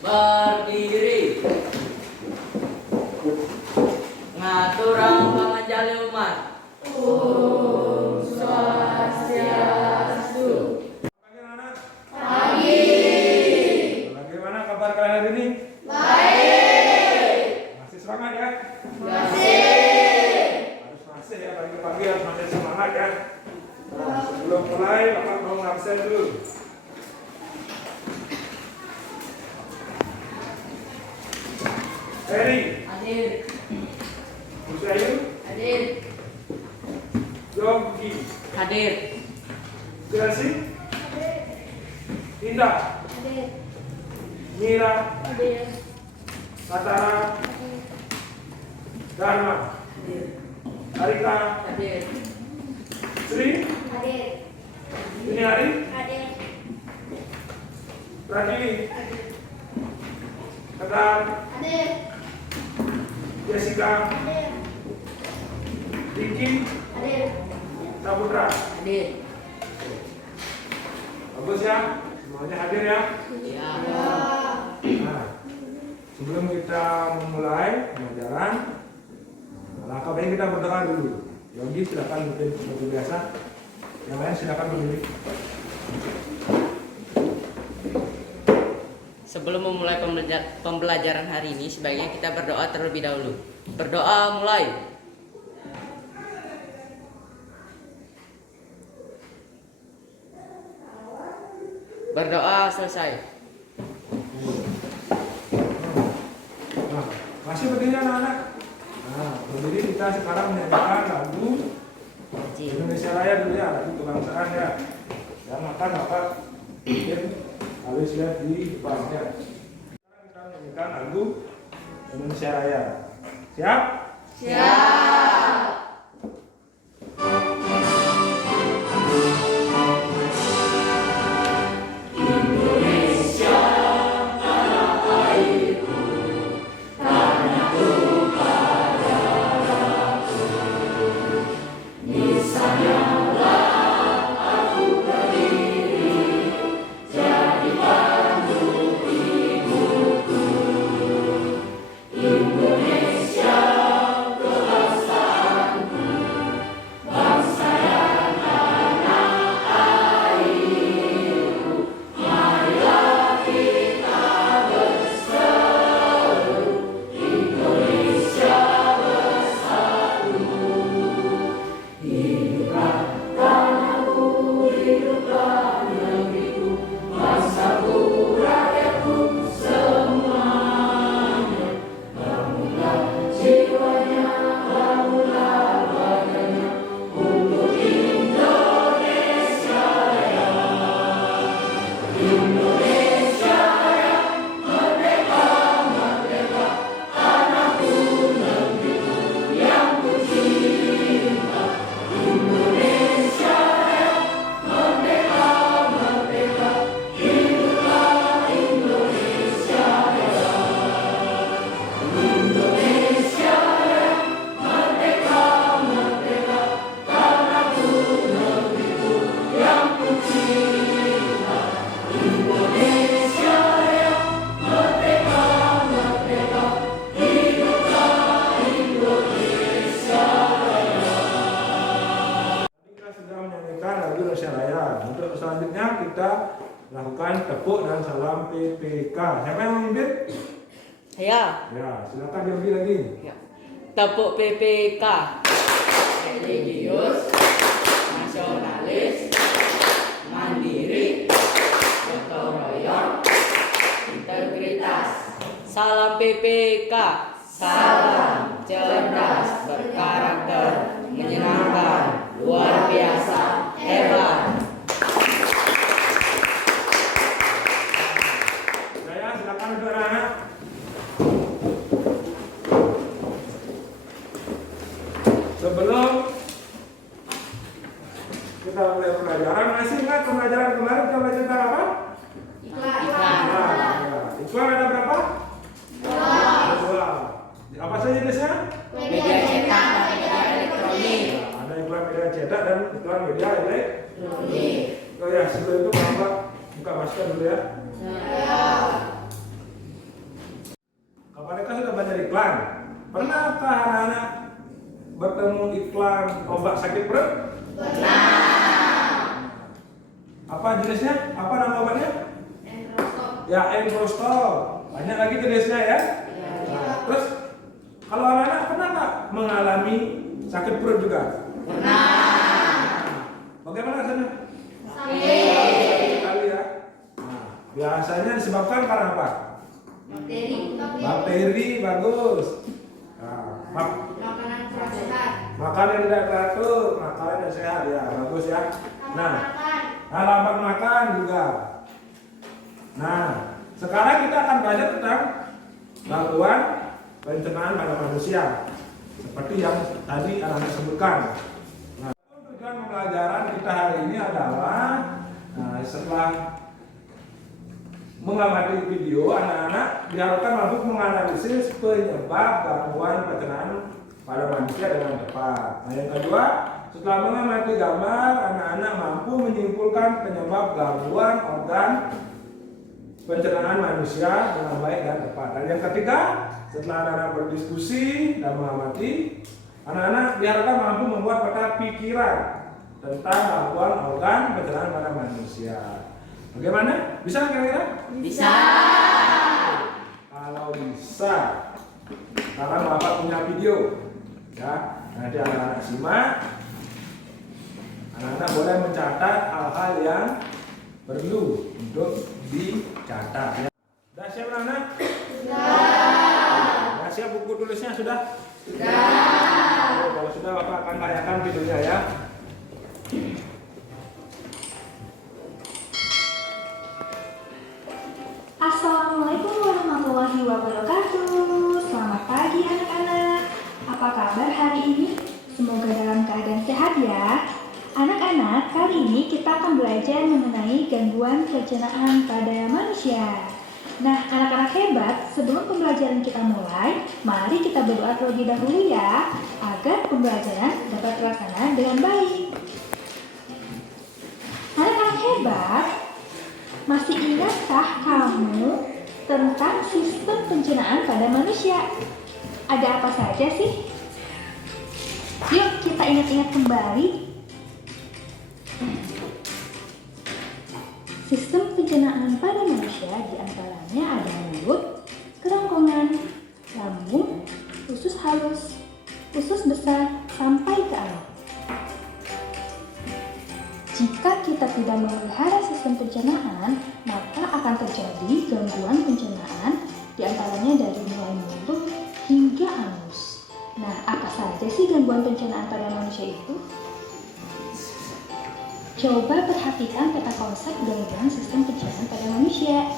Berdiri. Ngaturang pangajali umat. Om Swastiastu. Pagi. Bagaimana kabar kalian hari ini? Baik. Masih semangat ya? Masih. Harus masih ya, pagi-pagi harus masih semangat ya. Nah, sebelum mulai, Bapak mau ngabsen dulu. Heri, Hadir. Usayu, Hadir. Yogi, Hadir. Jasi, Indah, Hadir. Mira, Hadir. Satara, Dharma, Hadir. Arika, Hadir. Sri, Hadir. ini hari, Hadir. Pratiwi, Kedar, Hadir. Jessica, Hadir. Diki, Hadir. Saputra. Hadir. Bagus ya, semuanya hadir ya. Ya. Nah, sebelum kita memulai pelajaran, langkah baik kita berdoa dulu. Yogi silakan mungkin seperti biasa. Yang lain silakan berdiri. Sebelum memulai pembelajaran hari ini, sebaiknya kita berdoa terlebih dahulu. Berdoa mulai. Berdoa selesai. Nah, masih berdiri anak-anak. Nah, berdiri kita sekarang menyanyikan lagu Indonesia Raya dulu ya, lagu kebangsaan ya. Dan makan Bapak bikin harus lihat di depannya. Sekarang kita menyanyikan lagu Indonesia Raya. Siap? Siap. Untuk selanjutnya kita lakukan tepuk dan salam PPK. Siapa yang memimpin? Ya. Ya, silakan Yogi lagi. Ya. Tepuk PPK. Religius, nasionalis, mandiri, gotong royong, integritas. Salam PPK. Salam cerdas, berkarakter, menyenangkan, luar biasa, hebat. Saya silakan untuk anak. Sebelum kita mulai pelajaran, masih ingat pembelajaran kemarin kita belajar tentang apa? Iklan. Iklan ada berapa? Dua. Apa saja jenisnya? Media cetak dan media elektronik. Ada iklan media cetak dan iklan media elektronik. Elektronik. Oh ya, sebelum itu Bapak buka masker dulu ya. Ya. iklan. Pernahkah anak-anak bertemu iklan obat sakit perut? Pernah. Apa jenisnya? Apa nama obatnya? Ya, Enrostol. Banyak lagi jenisnya ya. Nah, terus kalau anak-anak pernah nggak mengalami sakit perut juga? Pernah. Bagaimana rasanya? Sakit sekali ya. Nah, biasanya disebabkan karena apa? Bakteri bagus. Nah, Makanan kurang sehat. makanan yang tidak teratur, makanan yang sehat ya, bagus ya. Nah, lambat makan juga. Nah, sekarang kita akan belajar tentang gangguan pencernaan pada manusia, seperti yang tadi anak-anak sebutkan. Nah, tujuan pembelajaran kita hari ini adalah, setelah mengamati video, anak-anak diharapkan mampu menganalisis penyebab gangguan pencernaan pada manusia dengan tepat. Nah, yang kedua, setelah mengamati gambar, anak-anak mampu menyimpulkan penyebab gangguan organ pencernaan manusia dengan baik dan tepat. Dan yang ketiga, setelah anak-anak berdiskusi dan mengamati, anak-anak diharapkan mampu membuat peta pikiran tentang gangguan organ pencernaan pada manusia. Bagaimana? Bisa kira-kira? Bisa. Kalau bisa, sekarang Bapak punya video, ya. Nanti anak-anak simak. Anak-anak boleh mencatat hal-hal yang perlu untuk dicatat. Ya. Sudah siap anak? Sudah. Sudah siap buku tulisnya sudah? Sudah. Kalau sudah Bapak akan tanyakan videonya ya. Assalamualaikum warahmatullahi wabarakatuh. Selamat pagi anak-anak. Apa kabar hari ini? Semoga dalam keadaan sehat ya. Anak-anak, kali ini kita akan belajar mengenai gangguan pencernaan pada manusia. Nah, anak-anak hebat, sebelum pembelajaran kita mulai, mari kita berdoa terlebih dahulu ya, agar pembelajaran dapat terlaksana dengan baik. Anak-anak hebat, masih ingatkah kamu tentang sistem pencernaan pada manusia? Ada apa saja sih? Yuk kita ingat-ingat kembali. Sistem pencernaan pada manusia diantaranya ada mulut, kerongkongan, lambung, usus halus, usus besar, sampai ke alat. Jika kita tidak memelihara sistem pencernaan, maka akan terjadi gangguan pencernaan diantaranya dari mulai mulut hingga anus. Nah, apa saja sih gangguan pencernaan pada manusia itu? Coba perhatikan peta konsep gangguan sistem pencernaan pada manusia.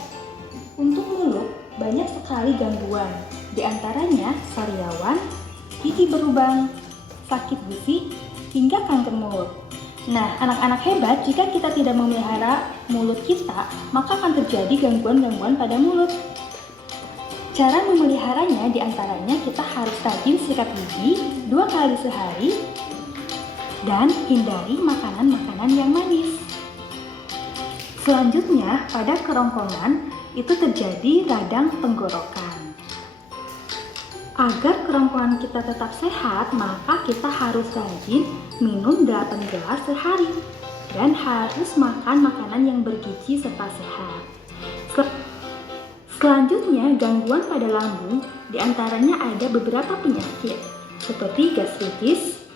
Untuk mulut, banyak sekali gangguan, diantaranya sariawan, gigi berlubang, sakit gusi, hingga kanker mulut. Nah, anak-anak hebat, jika kita tidak memelihara mulut kita, maka akan terjadi gangguan-gangguan pada mulut. Cara memeliharanya diantaranya kita harus rajin sikat gigi 2 kali sehari dan hindari makanan-makanan yang manis. Selanjutnya, pada kerongkongan itu terjadi radang tenggorokan. Agar kerongkongan kita tetap sehat, maka kita harus rajin minum 8 gelas sehari dan harus makan makanan yang bergizi serta sehat. Selanjutnya, gangguan pada lambung diantaranya ada beberapa penyakit seperti gastritis,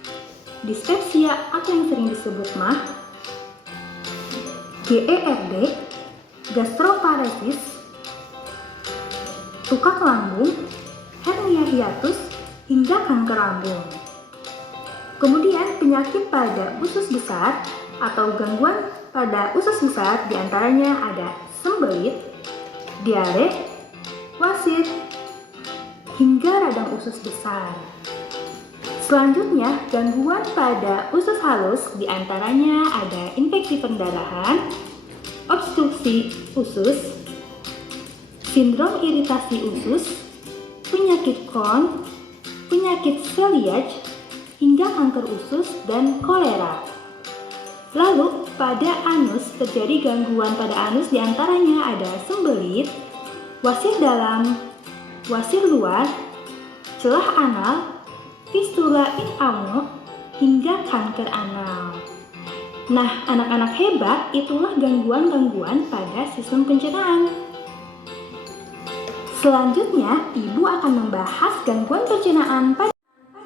dispepsia atau yang sering disebut MAH, GERD, gastroparesis, tukak lambung, hernia hiatus, hingga kanker lambung. Kemudian penyakit pada usus besar atau gangguan pada usus besar diantaranya ada sembelit, diare, wasit, hingga radang usus besar. Selanjutnya, gangguan pada usus halus diantaranya ada infeksi pendarahan, obstruksi usus, sindrom iritasi usus, penyakit Crohn, penyakit celiac, hingga kanker usus dan kolera. Lalu, pada anus terjadi gangguan pada anus diantaranya ada sembelit, wasir dalam, wasir luar, celah anal, fistula in ano, hingga kanker anal. Nah, anak-anak hebat, itulah gangguan-gangguan pada sistem pencernaan. Selanjutnya, Ibu akan membahas gangguan pencernaan pada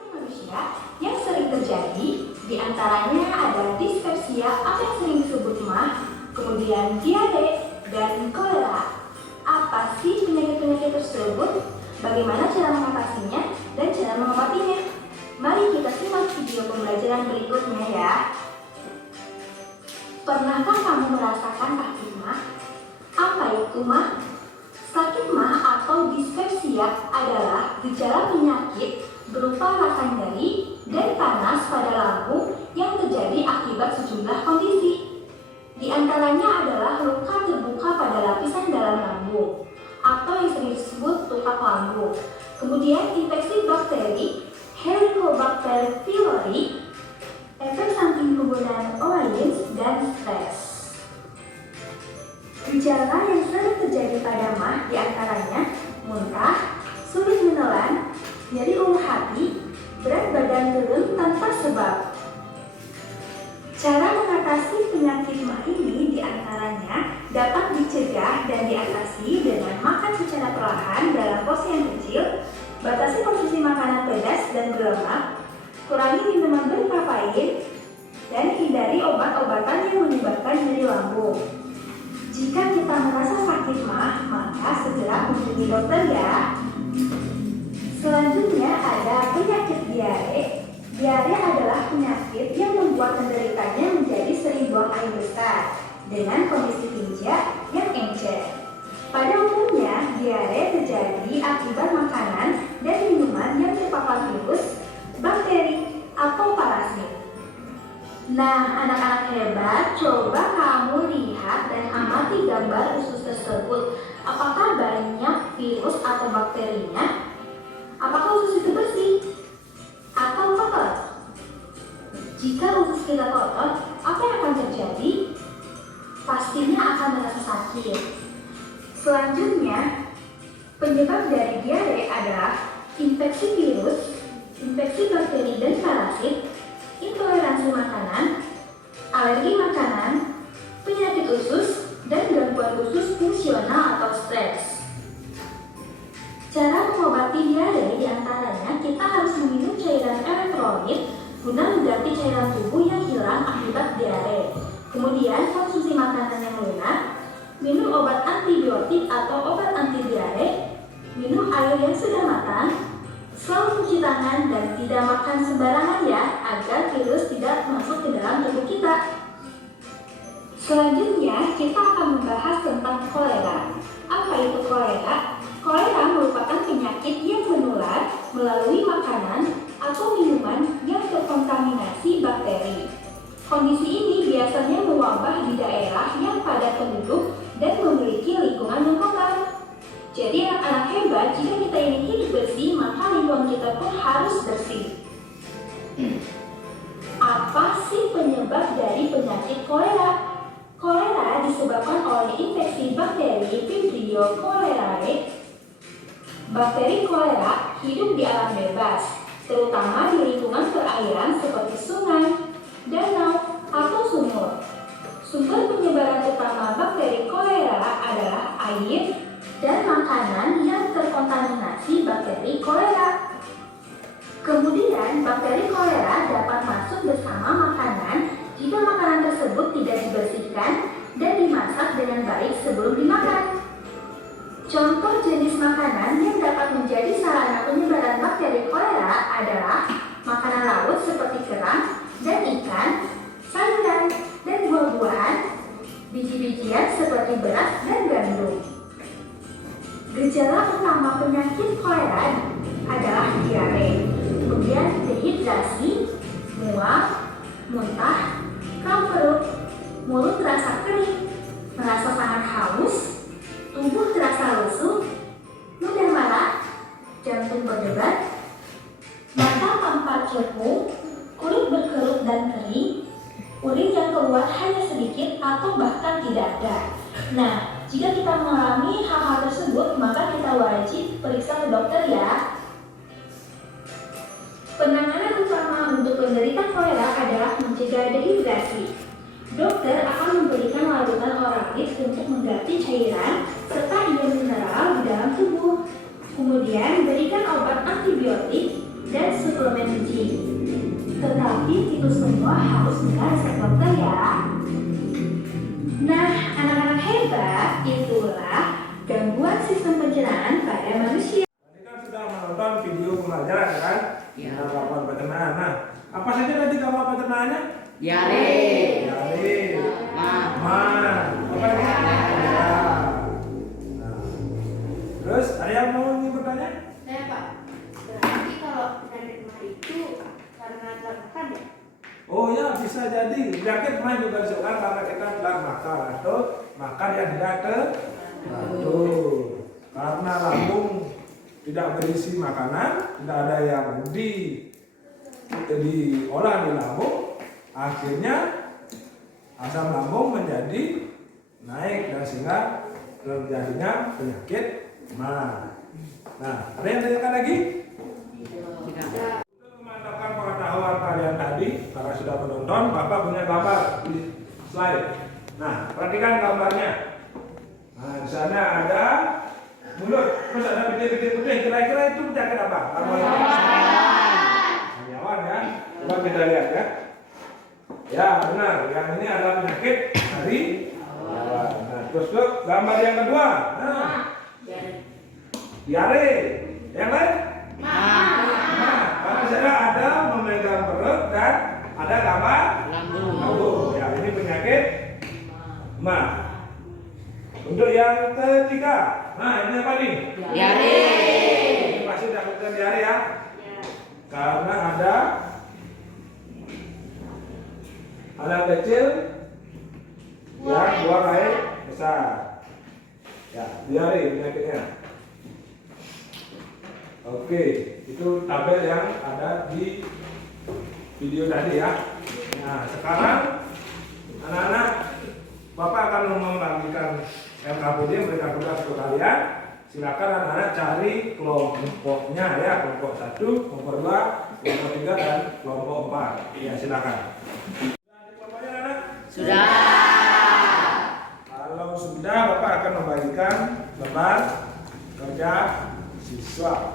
manusia yang sering terjadi. Di antaranya ada dispepsia atau yang sering disebut MAH, kemudian diare, dan kolera. Apa sih penyakit-penyakit tersebut? Bagaimana cara mengatasinya dan cara mengobatinya? Mari kita simak video pembelajaran berikutnya ya. Pernahkah kamu merasakan sakit MAH? Apa itu MAH? Sakit MAH atau dispepsia adalah gejala penyakit berupa rasa nyeri dan panas pada lambung yang terjadi akibat sejumlah kondisi. Di antaranya adalah luka terbuka pada lapisan dalam lambung atau yang sering disebut tukak lambung. Kemudian infeksi bakteri Helicobacter pylori, efek samping penggunaan orange dan stres. Gejala yang sering terjadi pada MAH diantaranya muntah, sulit menelan, nyeri ulu hati, berat badan turun tanpa sebab. Cara mengatasi penyakit MAH ini diantaranya dapat dicegah dan diatasi dengan makan secara perlahan dalam porsi yang kecil, batasi konsumsi makanan pedas dan berlemak, kurangi minuman berkafein, dan hindari obat-obatan yang menyebabkan nyeri lambung. Jika kita merasa sakit MAH, maka segera kunjungi dokter ya. Selanjutnya ada penyakit diare. Diare adalah penyakit yang membuat penderitanya menjadi sering buang air besar dengan kondisi tinja yang encer. Pada umumnya, diare terjadi akibat makanan dan minuman yang terpapar virus, bakteri, atau parasit. Nah, anak-anak hebat, coba kamu lihat dan amati gambar usus tersebut. Apakah banyak virus atau bakterinya? Apakah usus itu bersih atau kotor? Jika usus kita kotor, apa yang akan terjadi? Pastinya akan merasa sakit. Selanjutnya, penyebab dari diare adalah infeksi virus, infeksi bakteri dan parasit, intoleransi makanan, alergi makanan, penyakit usus, dan gangguan usus fungsional atau stres. Cara mengobati diare diantaranya kita harus meminum cairan elektrolit guna mengganti cairan tubuh yang hilang akibat diare. Kemudian konsumsi makanan yang lunak, minum obat antibiotik atau obat anti diare, minum air yang sudah matang, selalu cuci tangan dan tidak makan sembarangan ya, agar virus tidak masuk ke dalam tubuh kita. Selanjutnya, kita akan membahas tentang kolera. Apa itu kolera? Kolera merupakan penyakit yang menular melalui makanan atau minuman yang terkontaminasi bakteri. Kondisi ini biasanya mewabah di daerah yang padat penduduk dan memiliki lingkungan yang kotor. Jadi anak-anak hebat, jika kita ingin hidup bersih, maka lingkungan kita pun harus bersih. Apa sih penyebab dari penyakit kolera? Kolera disebabkan oleh infeksi bakteri Vibrio cholerae. Bakteri kolera hidup di alam bebas, terutama di lingkungan perairan seperti sungai, danau, atau sumur. Sumber penyebaran utama bakteri kolera adalah air dan makanan yang terkontaminasi bakteri kolera. Kemudian, bakteri kolera dapat masuk bersama makanan jika makanan tersebut tidak dibersihkan dan dimasak dengan baik sebelum dimakan. Contoh jenis makanan yang dapat menjadi sarana penyebaran bakteri kolera adalah makanan laut seperti kerang dan ikan, sayuran dan buah-buahan, biji-bijian seperti beras dan gandum. Gejala utama penyakit kolera adalah diare, kemudian dehidrasi, mual, muntah, kram perut, mulut terasa kering, merasa sangat haus, tubuh terasa lesu, mudah marah, jantung berdebar, mata tampak cekung, kulit berkerut dan kering, urin yang keluar hanya sedikit atau bahkan tidak ada. Nah, jika kita mengalami hal-hal tersebut, maka kita wajib periksa ke dokter ya. kolera adalah mencegah dehidrasi. Dokter akan memberikan larutan oralis untuk mengganti cairan serta ion mineral di dalam tubuh. Kemudian berikan obat antibiotik dan suplemen gizi. Tetapi itu semua harus dengan resep dokter ya. Nah, anak-anak hebat, itulah gangguan sistem pencernaan pada manusia. Tadi kan sudah menonton video pembelajaran kan? Ya. Gangguan pencernaan. Nah, apa saja tadi gangguan pencernaannya? Diare, Diare, apa lagi? Ya. Nah. Terus ada yang mau bertanya? Saya Pak, berarti kalau penyakit mah itu karena telat makan ya? Oh ya, bisa jadi penyakit mah juga disebabkan karena kita telat makan atau makan yang tidak teratur. Karena lambung tidak berisi makanan, tidak ada yang diolah di lambung, akhirnya asam lambung menjadi naik dan sehingga terjadinya penyakit mah. Nah, ada yang tanyakan lagi? tidak. Untuk memantapkan pengetahuan kalian tadi, karena sudah menonton, Bapak punya gambar di slide. Nah, perhatikan gambarnya. Nah, di sana ada mulut, terus ada bintik-bintik putih. Kira-kira itu penyakit apa? Sariawan ya. Coba kita lihat ya. Ya, benar. Yang ini adalah penyakit sariawan. Nah, terus ke gambar yang kedua. Nah, diare. Yang lain? Nah, karena saya ada memegang perut dan ada gambar lambung. Ya, ini penyakit mah. Untuk yang ketiga, nah ini apa nih? Diare. Ini pasti dapatkan diare ya. Karena ada anak kecil yang buang air besar. Ya, diare penyakitnya. Oke, itu tabel yang ada di video tadi ya. Nah, sekarang anak-anak, Bapak akan membagikan LKPD, memberikan tugas untuk kalian. Silakan anak-anak cari kelompoknya ya, kelompok 1, kelompok 2, kelompok 3 dan kelompok 4. Ya, silakan. Sudah di kelompoknya anak? Sudah. Kalau sudah, Bapak akan membagikan lembar kerja siswa.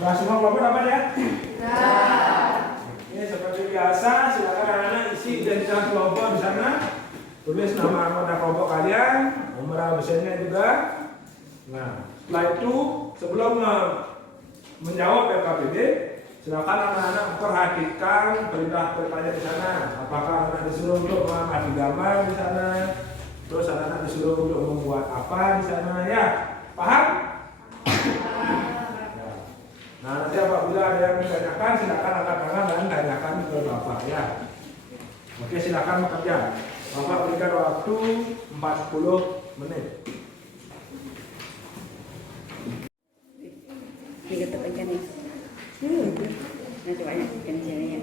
Sudah semua kelompok dapat ya? Ini seperti biasa, silakan anak-anak isi identitas kelompok di sana. Tulis nama anggota kelompok kalian, nomor absennya juga. Nah, setelah itu sebelum menjawab LKPD, silakan anak-anak perhatikan perintah bertanya di sana. Apakah anak disuruh untuk mengamati gambar di sana? Terus anak-anak disuruh untuk membuat apa di sana ya? Paham? Nah, nanti apabila ada yang menanyakan, silakan angkat tangan dan tanyakan ke Bapak ya. Oke, silakan bekerja. Bapak berikan waktu 40 menit. Tiga tekan nih. Nah, coba ya, tekan sini ya.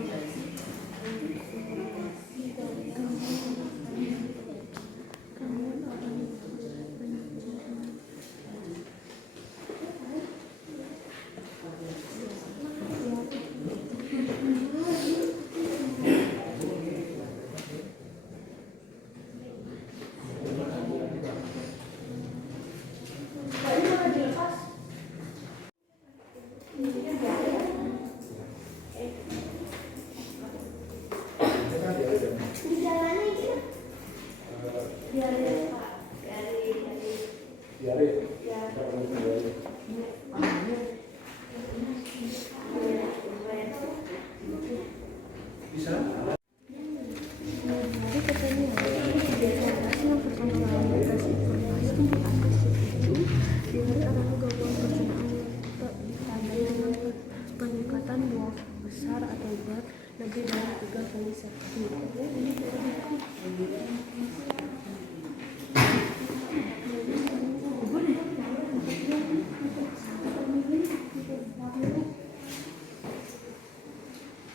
Peningkatan buang besar atau berat lebih dari 3 kali 1.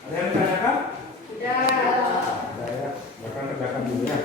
Ada yang ditanyakan? Udah. Udah ya, bahkan kerjakan dulu ya.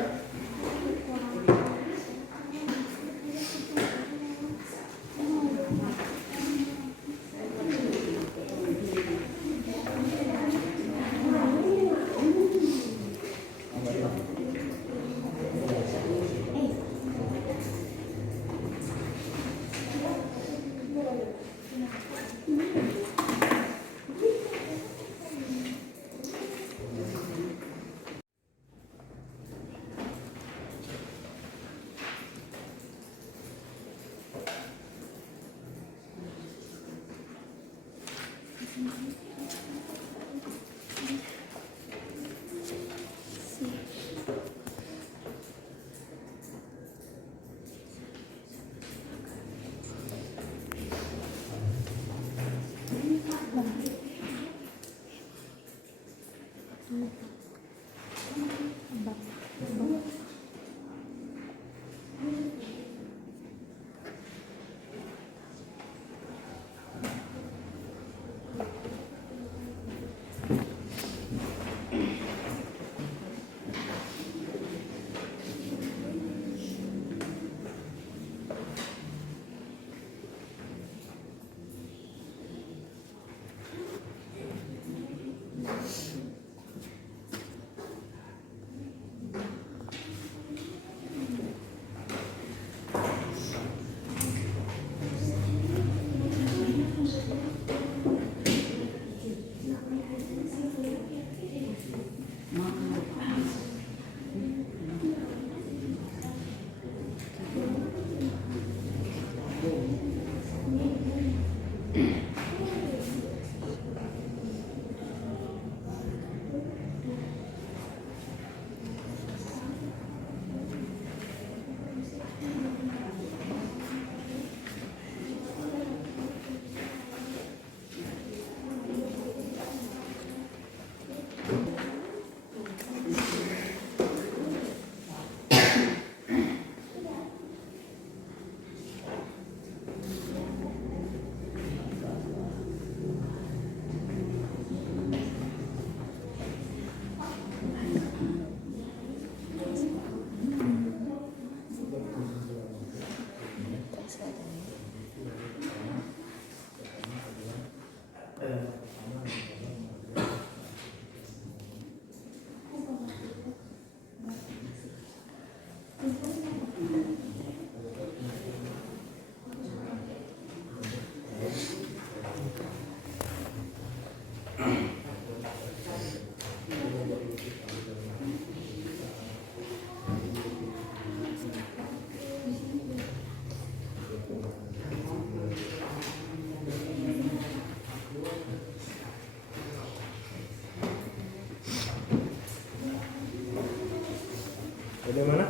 Bagaimana?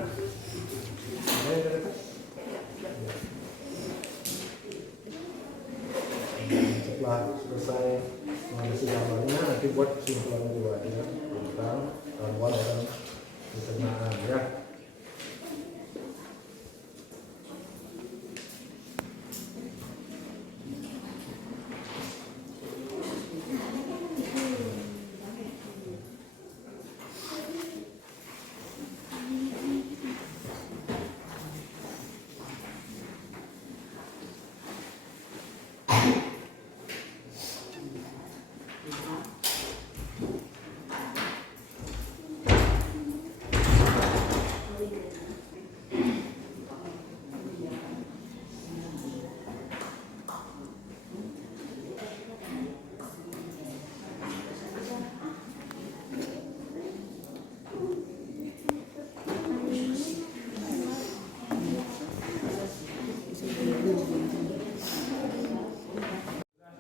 Ada yang dekat? Setelah selesai mengisi gambarnya, nanti buat kesimpulan dua ya tentang ramuan dan pencernaan ya.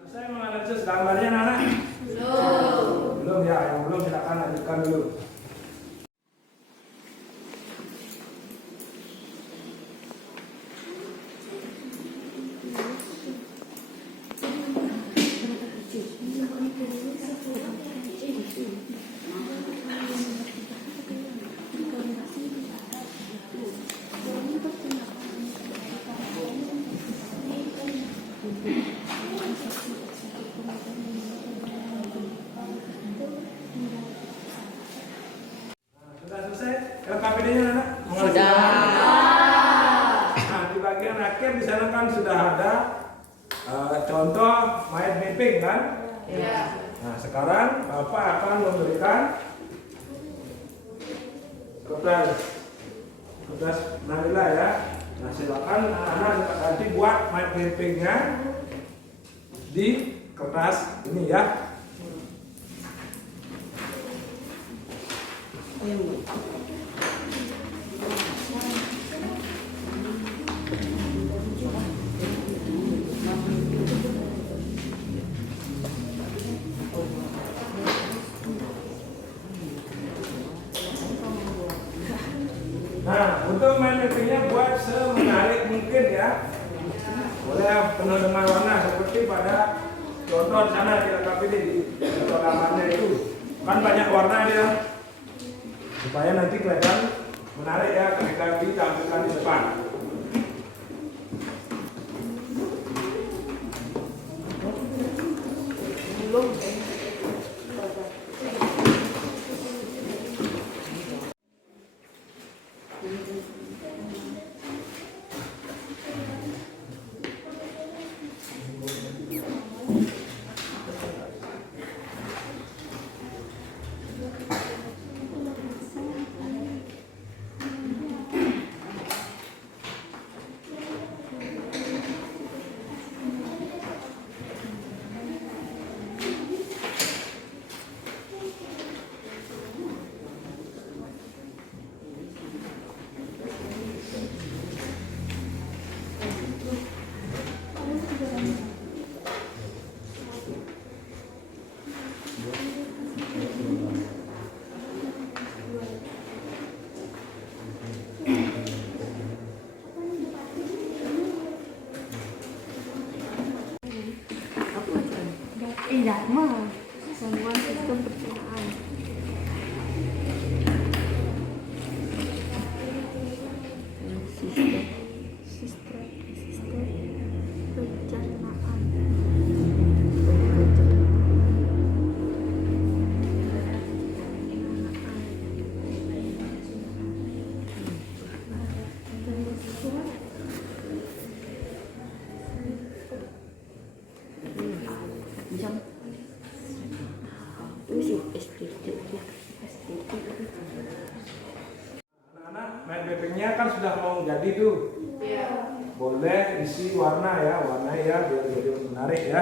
Selesai menganalisis gambarnya anak? Belum ya, yang belum silakan lanjutkan dulu. Thank you. materinya anak? Sudah. Nah, di bagian akhir di sana kan sudah ada contoh mind mapping kan? Ya. Nah, sekarang Bapak akan memberikan kertas manila ya. Nah, silakan anak-anak nanti buat mind mappingnya di kertas ini ya. Nah, untuk mind mappingnya buat semenarik mungkin ya. Boleh penuh dengan warna seperti pada contoh di sana dilengkapi di contoh gambarnya itu. Kan banyak warna dia. Supaya nanti kelihatan menarik ya ketika ditampilkan di depan. Dharma, semua sistem pencernaan. Sistem pencernaan. Anak-anak, mind mappingnya kan sudah mau jadi tuh. Boleh isi warna ya, warna ya biar jadi menarik ya.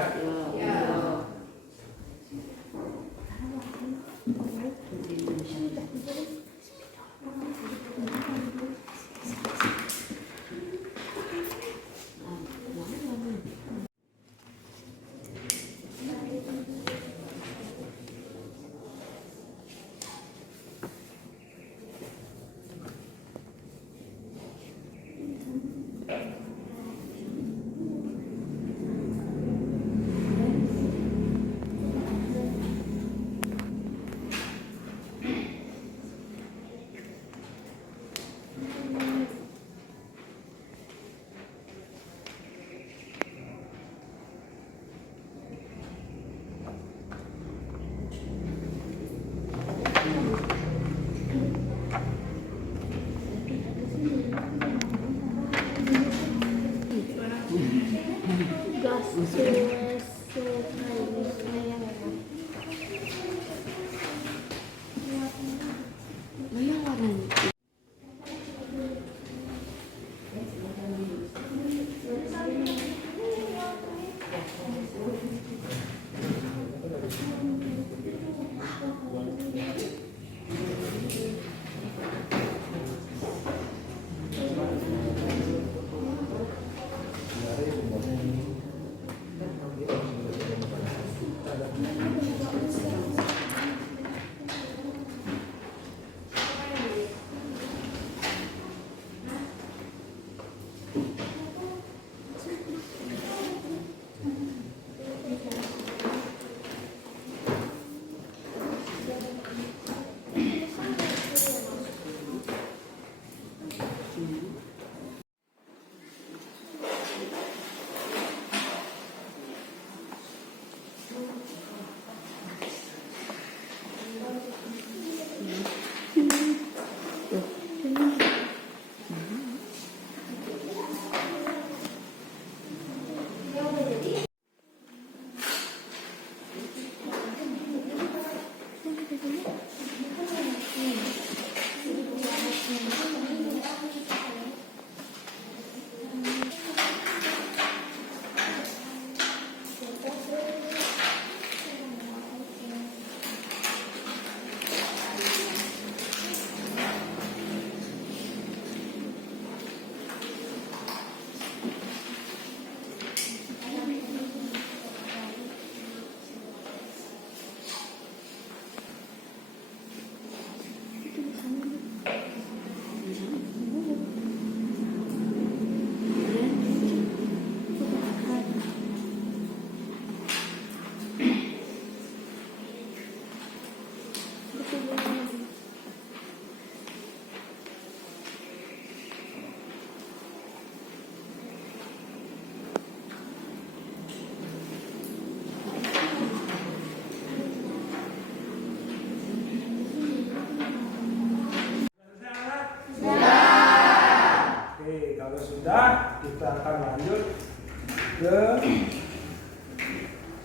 ke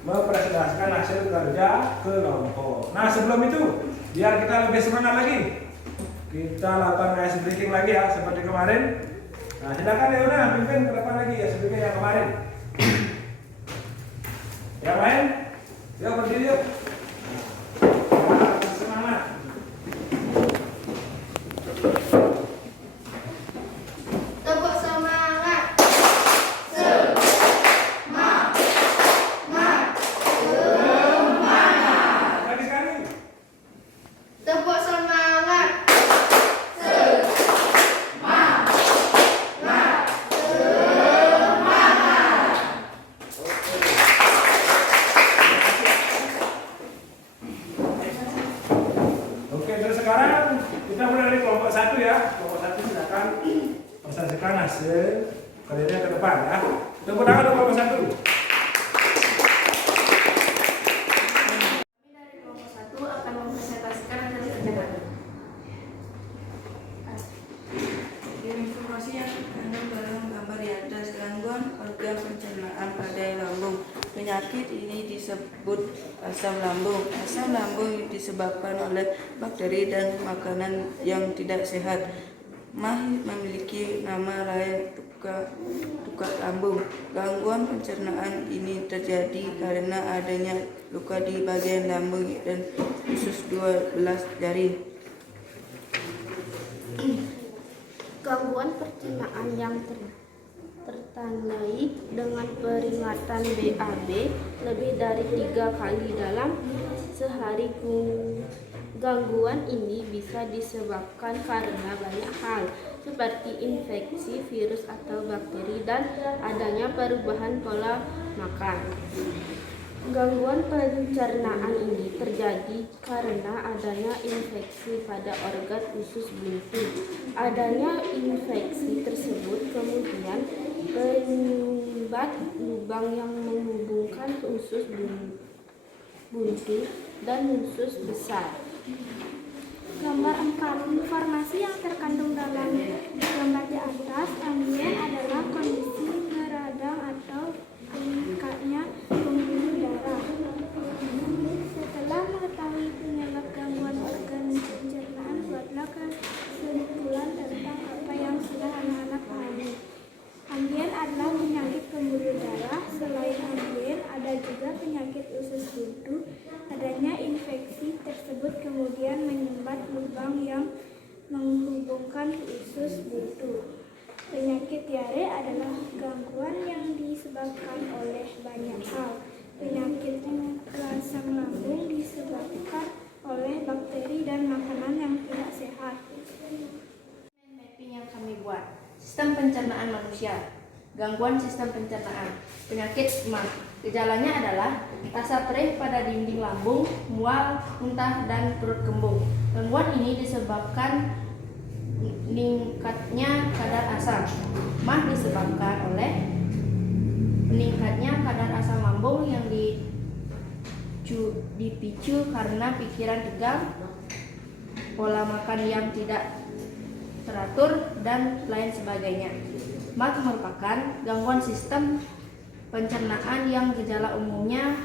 mempresentasikan hasil kerja kelompok. Nah sebelum itu, biar kita lebih semangat lagi, kita lakukan ice breaking lagi ya, seperti kemarin. Nah silakan Leona pimpin ke depan lagi ice breaking yang kemarin. Yang lain, yuk berdiri yuk. Nah, semangat. Tepuk semangat. Sekali-sekali. Tepuk semangat. Oke, terus sekarang kita mulai dari kelompok 1 ya. Kelompok 1 silakan presentasikan hasil kerjanya ke depan ya. Tepuk tangan untuk kelompok 1. Kami dari kelompok 1 akan mempresentasikan hasil kerja kami. Informasi yang terkandung dalam gambar di atas: gangguan organ pencernaan pada lambung. Penyakit ini disebut asam lambung. Asam lambung disebabkan oleh bakteri dan makanan yang tidak sehat. MAH memiliki nama lain tukak lambung. Gangguan pencernaan ini terjadi karena adanya luka di bagian lambung dan usus 12 jari. Gangguan pencernaan yang tertandai dengan peringatan BAB lebih dari 3 kali dalam sehari. Gangguan ini bisa disebabkan karena banyak hal, seperti infeksi virus atau bakteri dan adanya perubahan pola makan. Gangguan pencernaan ini terjadi karena adanya infeksi pada organ usus buntu. Adanya infeksi tersebut kemudian menyumbat lubang yang menghubungkan usus buntu dan usus besar. Gambar 4. Informasi yang terkandung dalam gambar di atas. Ambien adalah kondisi meradang atau meningkatnya pembuluh darah. Setelah mengetahui penyebab gangguan organ pencernaan, buatlah kesimpulan tentang apa yang sudah anak-anak pahami. Ambien adalah penyakit pembuluh darah. Selain ambien, ada juga penyakit usus buntu. Adanya infeksi tersebut kemudian menyumbat lubang yang menghubungkan usus buntu. Penyakit diare adalah gangguan yang disebabkan oleh banyak hal. Penyakit asam lambung disebabkan oleh bakteri dan makanan yang tidak sehat. Mapping yang kami buat. Sistem pencernaan manusia. Gangguan sistem pencernaan. Penyakit MAH. Gejalanya adalah rasa perih pada dinding lambung, mual, muntah, dan perut kembung. Gangguan ini disebabkan meningkatnya kadar asam. MAH disebabkan oleh meningkatnya kadar asam lambung yang dipicu karena pikiran tegang, pola makan yang tidak teratur, dan lain sebagainya. MAH merupakan gangguan sistem pencernaan yang gejala umumnya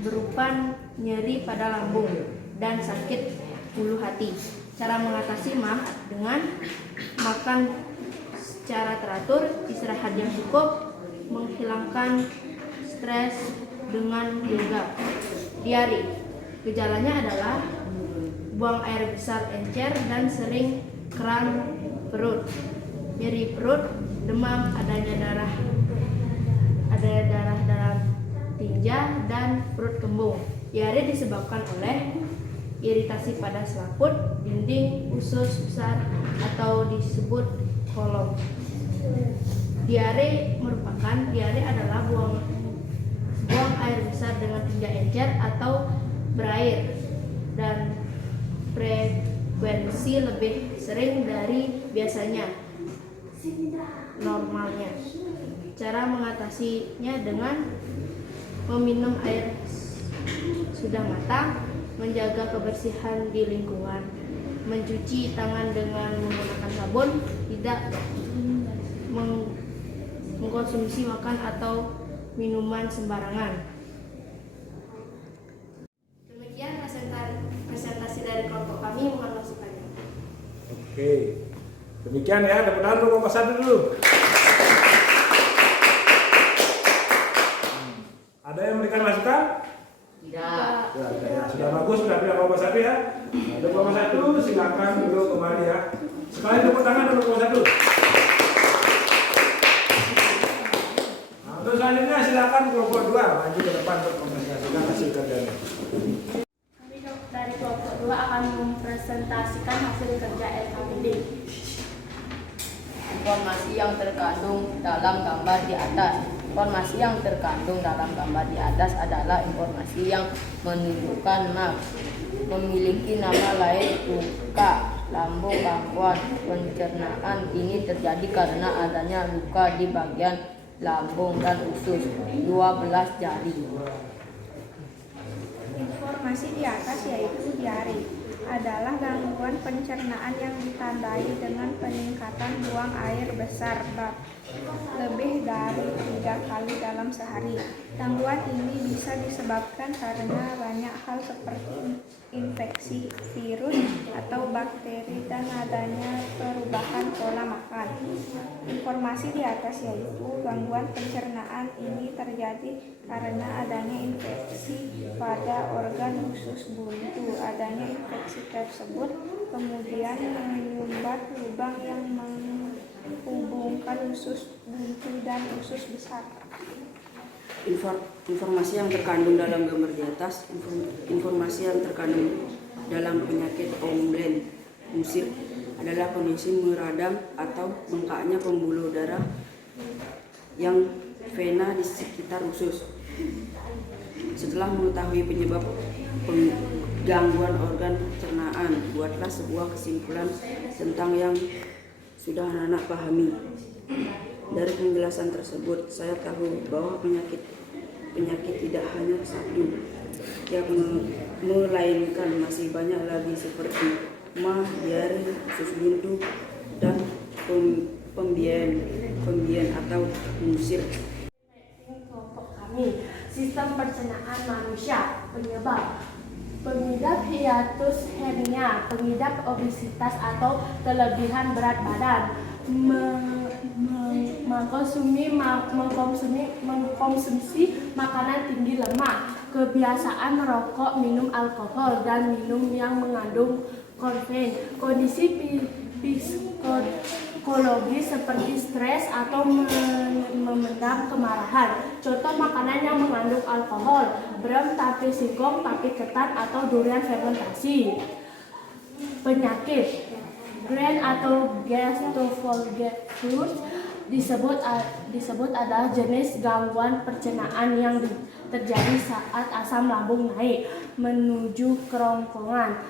berupa nyeri pada lambung dan sakit ulu hati. Cara mengatasi MAH dengan makan secara teratur, istirahat yang cukup, menghilangkan stres dengan yoga. Diare. Gejalanya adalah buang air besar encer dan sering kram perut, nyeri perut, demam, adanya darah dalam tinja, dan perut kembung. Diare disebabkan oleh iritasi pada selaput, dinding usus besar atau disebut kolom. Diare adalah buang air besar dengan tinja encer atau berair dan frekuensi lebih sering dari biasanya normalnya. Cara mengatasinya dengan meminum air sudah matang, menjaga kebersihan di lingkungan, mencuci tangan dengan menggunakan sabun, tidak mengkonsumsi makan atau minuman sembarangan. Demikian presentasi dari kelompok kami, mohon masukannya. Oke, demikian ya. Tepuk tangan untuk kelompok 1 dulu. Ada yang memberikan masukan? Tidak. Ya, sudah bagus, sudah pihak kelompok 1 ya. Nah, untuk kelompok 1 silakan duduk kembali ya. Sekali tepuk tangan untuk kelompok 1. Nah, untuk selanjutnya silakan kelompok 2 maju ke depan untuk mempresentasikan hasil kerjanya. Kami dari kelompok 2 akan mempresentasikan hasil kerja LKPD. Informasi yang terkandung dalam gambar di atas. Informasi yang terkandung dalam gambar di atas adalah informasi yang menunjukkan memiliki nama lain luka lambung gangguan pencernaan. Ini terjadi karena adanya luka di bagian lambung dan usus 12 jari. Informasi di atas yaitu diare adalah gangguan pencernaan yang ditandai dengan peningkatan buang air besar lebih dari 3 kali dalam sehari. Gangguan ini bisa disebabkan karena banyak hal seperti infeksi, virus, atau bakteri dan adanya perubahan pola makan. Informasi di atas yaitu gangguan pencernaan ini terjadi karena adanya infeksi pada organ usus buntu. Adanya infeksi tersebut kemudian menyumbat lubang yang menghubungkan usus buntu dan usus besar. Informasi yang terkandung dalam gambar di atas. Informasi yang terkandung dalam penyakit Omlen musik adalah kondisi meradang atau bengkaknya pembuluh darah yang vena di sekitar usus. Setelah mengetahui penyebab gangguan organ pencernaan, buatlah sebuah kesimpulan tentang yang sudah anak-anak pahami. Dari penjelasan tersebut, saya tahu bahwa penyakit tidak hanya satu, yang melainkan masih banyak lagi seperti mah, diare, usus buntu, dan pembiayan atau musir. Kelompok kami, sistem pencernaan manusia, pengidap hiatus hernia, pengidap obesitas atau kelebihan berat badan, mengkonsumsi makanan tinggi lemak, kebiasaan merokok, minum alkohol, dan minum yang mengandung kafein, kondisi psikologis seperti stres atau memendam kemarahan. Contoh makanan yang mengandung alkohol: brem, tape singkong, tape ketan, atau durian fermentasi. Penyakit Gland atau gastroesophagus disebut adalah jenis gangguan pencernaan yang terjadi saat asam lambung naik menuju kerongkongan.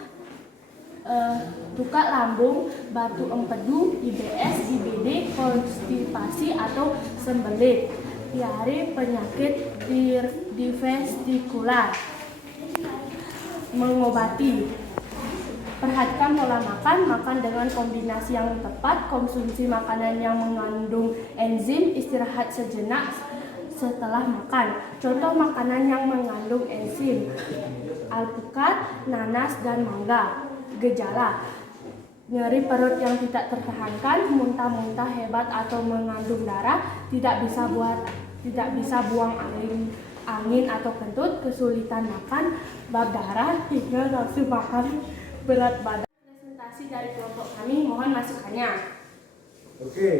Tukak lambung, batu empedu, IBS, IBD, konstipasi atau sembelit, diare, penyakit divertikular. Mengobati. Perhatikan pola makan dengan kombinasi yang tepat, konsumsi makanan yang mengandung enzim, istirahat sejenak setelah makan. Contoh makanan yang mengandung enzim: alpukat, nanas, dan mangga. Gejala: nyeri perut yang tidak tertahankan, muntah-muntah hebat atau mengandung darah, tidak bisa buang angin atau kentut, kesulitan makan, bab darah, hingga nafsu makan berat badan. Presentasi dari kelompok kami, mohon masukannya. Oke,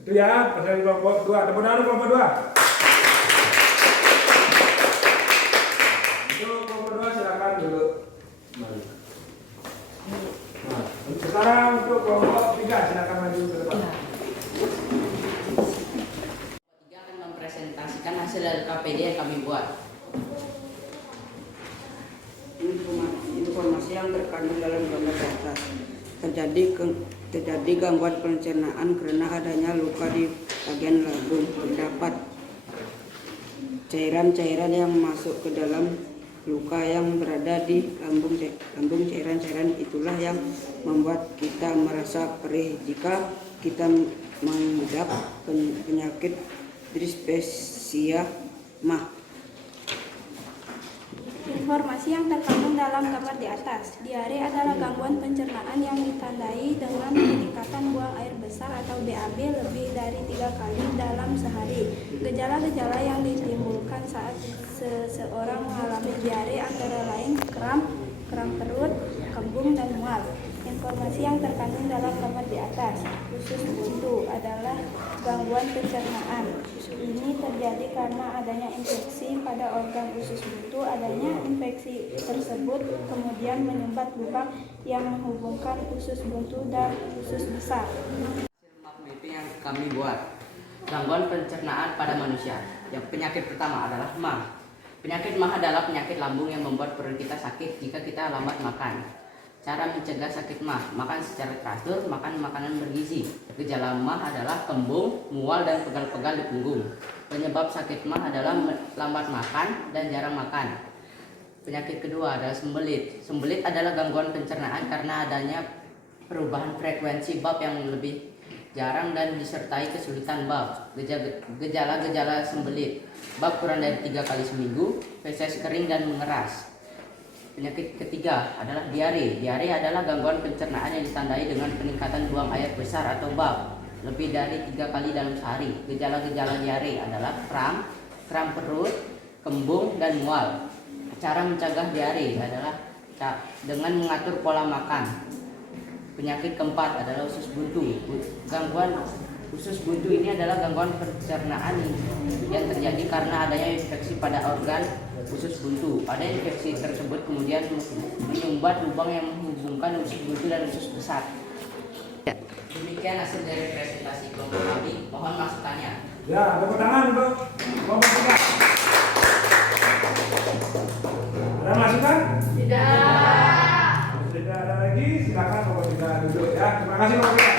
itu ya presentasi kelompok 2. Tepuk tangan kelompok 2. Untuk kelompok 2 silakan duduk. Mari. Nah, sekarang untuk kelompok 3 silakan maju ke depan. Kelompok 3 akan mempresentasikan hasil dari KPD yang kami buat. Informasi yang terkandung dalam gambar di atas. Terjadi gangguan pencernaan karena adanya luka di bagian lambung. Terdapat cairan-cairan yang masuk ke dalam luka yang berada di lambung. Cairan-cairan itulah yang membuat kita merasa perih. Jika kita mengidap penyakit dispepsia mah. Informasi yang terkandung dalam gambar di atas. Diare adalah gangguan pencernaan yang ditandai dengan peningkatan buang air besar atau BAB lebih dari 3 kali dalam sehari. Gejala-gejala yang ditimbulkan saat seseorang mengalami diare antara lain kram perut, kembung, dan mual. Informasi yang terkandung dalam gambar di atas. Usus buntu adalah gangguan pencernaan. Ini terjadi karena adanya infeksi pada organ usus buntu. Adanya infeksi tersebut kemudian menyumbat lubang yang menghubungkan usus buntu dan usus besar. Map mapping yang kami buat. Gangguan pencernaan pada manusia. Yang penyakit pertama adalah MAH. Penyakit MAH adalah penyakit lambung yang membuat perut kita sakit jika kita lambat makan. Cara mencegah sakit MAH: makan secara teratur, makan makanan bergizi. Gejala MAH adalah kembung, mual, dan pegal-pegal di punggung. Penyebab sakit MAH adalah lambat makan dan jarang makan. Penyakit kedua adalah sembelit. Sembelit adalah gangguan pencernaan karena adanya perubahan frekuensi bab yang lebih jarang dan disertai kesulitan bab. Gejala-gejala sembelit: bab kurang dari 3 kali seminggu, feses kering dan mengeras. Penyakit ketiga adalah diare. Diare adalah gangguan pencernaan yang ditandai dengan peningkatan buang air besar atau bab lebih dari 3 kali dalam sehari. Gejala-gejala diare adalah kram perut, kembung, dan mual. Cara mencegah diare adalah dengan mengatur pola makan. Penyakit keempat adalah usus buntu. Gangguan usus buntu ini adalah gangguan pencernaan yang terjadi karena adanya infeksi pada organ usus buntu. Pada infeksi tersebut kemudian menyumbat lubang yang menghubungkan usus buntu dan usus besar. Demikian hasil dari presentasi kelompok kami. Mohon masukannya. Ya, tepuk tangan untuk kelompok kita. Ada masukan? Tidak. Tidak ada lagi, silakan kelompok kita duduk ya. Terima kasih kelompok kita.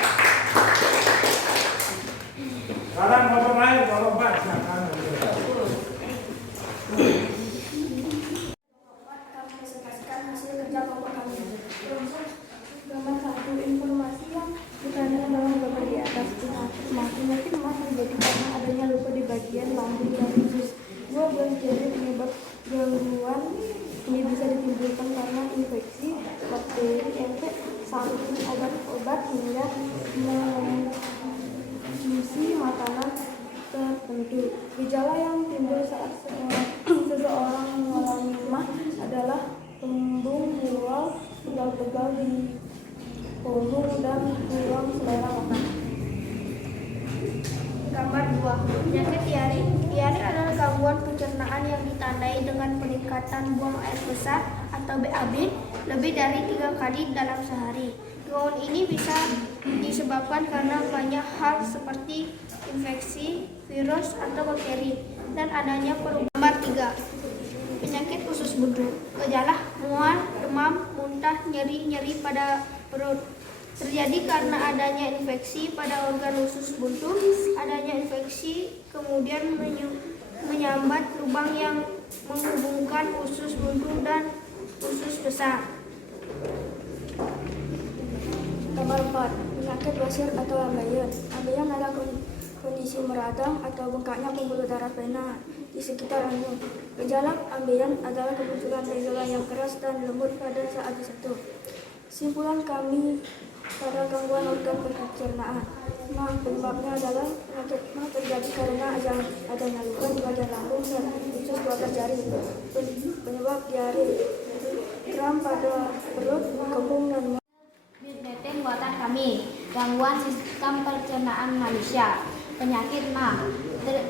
Sekarang kelompok lain, kelompok 4, silakan. Kami presentasikan hasil kerja kelompok kami. Gambar 1, informasi yang dikandung dalam gambar di atas. Penyakit MAH terjadi karena adanya luka di bagian lambung dan usus. 2 jadi penyebab gangguan ini bisa ditimbulkan karena infeksi, bakteri, efek samping obat-obat hingga mengonsumsi makanan tertentu. Gejala yang timbul saat seseorang mengalami MAH adalah kembung, mual, pegal-pegal di punggung, dan kurang selera makan. Gambar 2. Penyakit diare. Diare adalah gangguan pencernaan yang ditandai dengan peningkatan buang air besar atau BAB lebih dari 3 kali dalam sehari. Gangguan ini bisa disebabkan karena banyak hal seperti infeksi, virus, atau bakteri, dan adanya perubahan. Gambar 3. Penyakit usus buntu. Gejala mual, demam, muntah, nyeri pada perut. Terjadi karena adanya infeksi pada organ usus buntu. Adanya infeksi kemudian menyambat lubang yang menghubungkan usus buntu dan usus besar. Gambar 4. Penyakit Basir atau ambeien. Ambeien adalah kondisi meradang atau bengkaknya pembuluh darah vena di sekitar lambung. Gejala ambeien adalah kemunculan gejala yang keras dan lembut pada saat disentuh. Simpulan kami pada gangguan organ pencernaan. Penyebabnya adalah penyakit MAH terjadi karena adanya luka di bagian lambung dan usus 12 jari. Penyebab diare, kram pada perut, kembung, dan mual. Mapping buatan kami. Gangguan sistem pencernaan manusia. Penyakit MAH.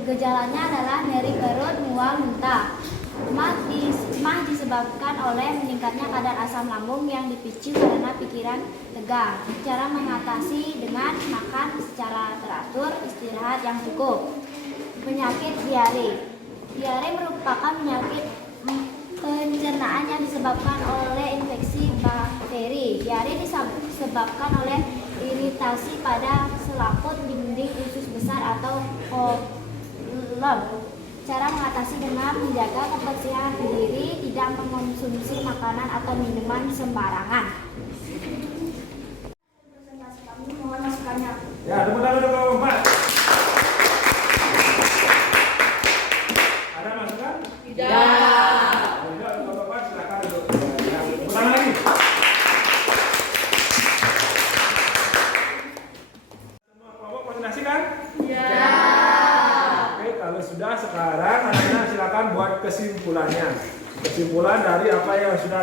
Gejalanya adalah nyeri perut, mual, muntah. MAH disebabkan oleh meningkatnya kadar asam lambung yang dipicu karena pikiran tegang. Cara mengatasi dengan makan secara teratur, istirahat yang cukup. Penyakit diare. Diare merupakan penyakit pencernaan yang disebabkan oleh infeksi bakteri. Diare disebabkan oleh iritasi pada selaput dinding usus besar atau kolon. Cara mengatasi dengan menjaga kebersihan diri, tidak mengonsumsi makanan atau minuman sembarangan. Presentasi kami, mohon masukannya. Ya,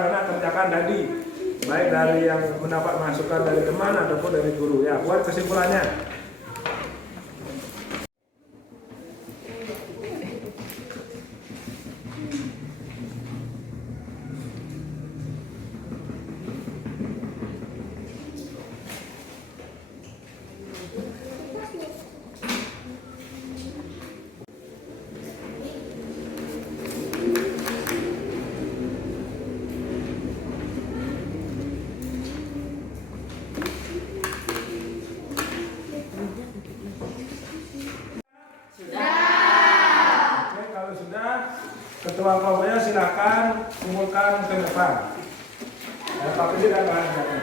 anak kerjakan tadi, baik dari yang mendapat masukan dari teman ataupun dari guru. Ya, buat kesimpulannya. Oke, kalau sudah, ketua kelompoknya silakan kumpulkan ke depan. Pak Pedi dan bahan-bahannya.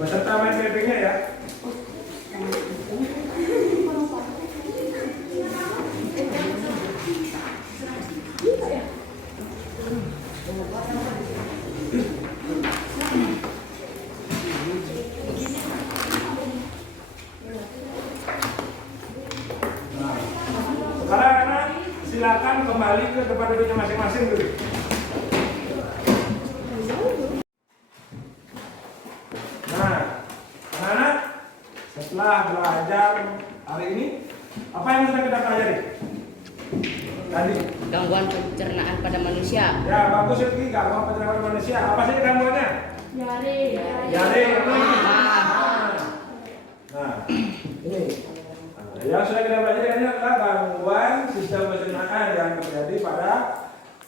Beserta main mappingnya ya. Sekarang anak silakan kembali ke tempat duduknya masing-masing dulu. Nah, anak-anak, setelah belajar hari ini, apa yang sudah kita pelajari? Tadi. Gangguan pencernaan pada manusia. Ya, bagus itu gangguan pencernaan manusia. Apa sih gangguannya? Diare. Diare. Nah, ini. Yang sudah kita pelajari ini adalah gangguan sistem pencernaan yang terjadi pada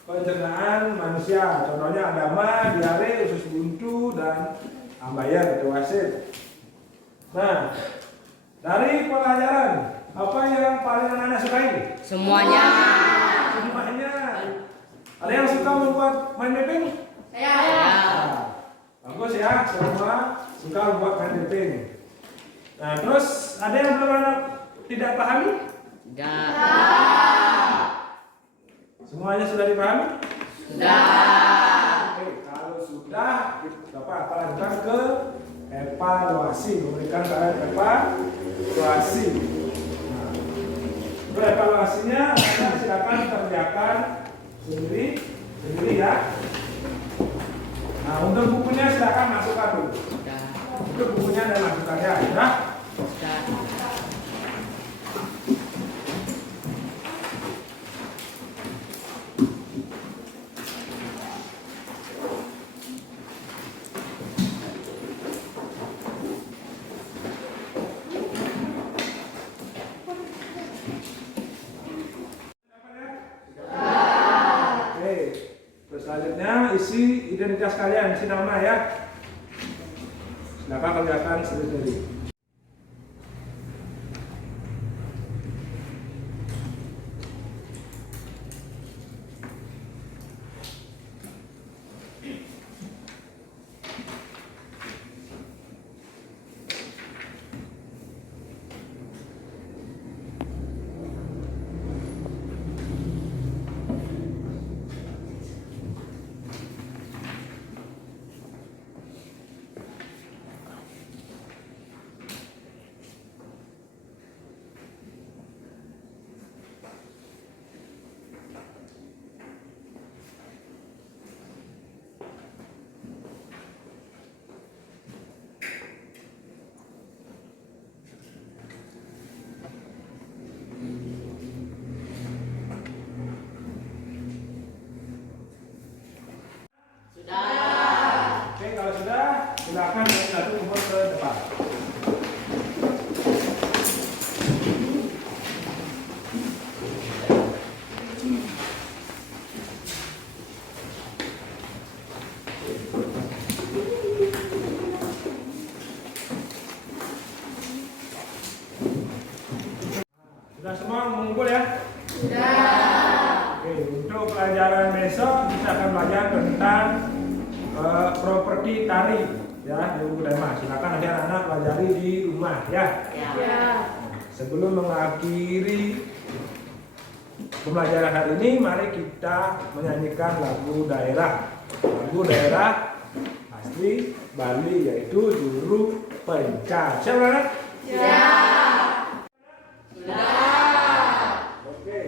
pencernaan manusia. Contohnya ada mah, diare, usus buntu, dan ambayar atau wasit. Nah, dari pelajaran apa yang paling anak-anak sukai? Semuanya. Semuanya. Ada yang suka membuat main mapping? Ya. Bagus ya, semua suka membuat main mapping. Nah, terus ada yang belum anak tidak pahami? Tidak. Semuanya sudah dipahami? Sudah. Oke, kalau sudah, Bapak akan lanjutkan ke evaluasi, memberikan kalian evaluasi. Nah, untuk evaluasinya, kalian silakan kerjakan sendiri ya. Nah, untuk bukunya silakan masukkan dulu. Sudah. Untuk bukunya dan masukkannya, ya. Sudah. Oke, terus selanjutnya isi identitas kalian, isi nama ya. Silakan kerjakan sendiri. Oke, kalau sudah, silakan satu kumpul ke depan. Sudah semua mengumpul ya? Sudah. Oke, untuk pelajaran besok kita akan belajar tentang properti tari ya di buku tema. Silakan nanti anak-anak pelajari di rumah ya. Ya. Sebelum mengakhiri pembelajaran hari ini, mari kita menyanyikan lagu daerah. Lagu daerah asli Bali yaitu Juru Pencar. Siap anak? Siap. Oke.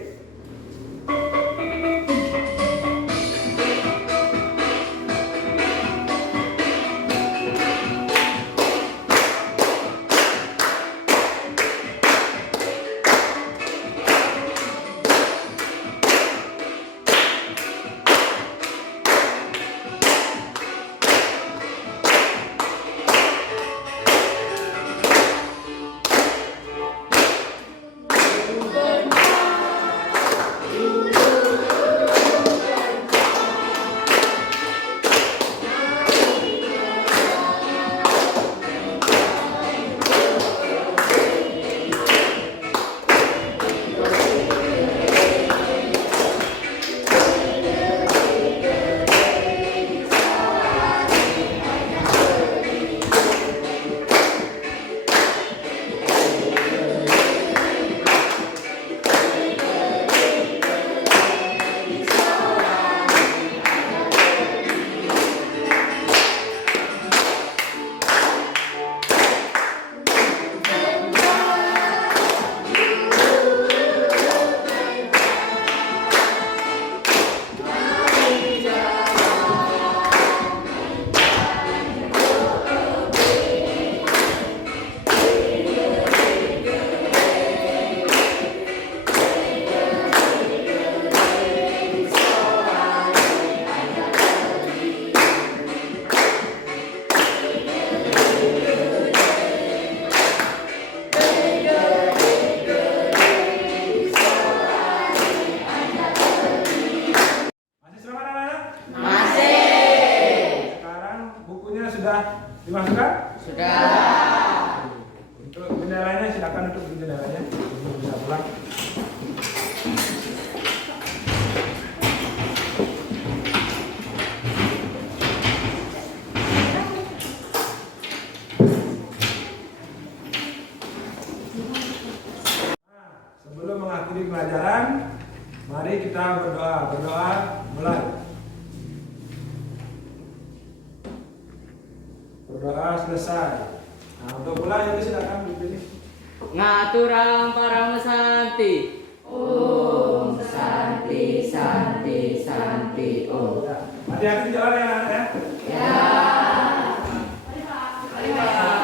berdoa. Berdoa, mulai. Berdoa selesai. Nah, untuk mulai jadi silakan dipilih. Ngaturang parang santi. Om santi santi santi om. Hati-hati di jalan ya, anak ya. Ya. Mari Pak.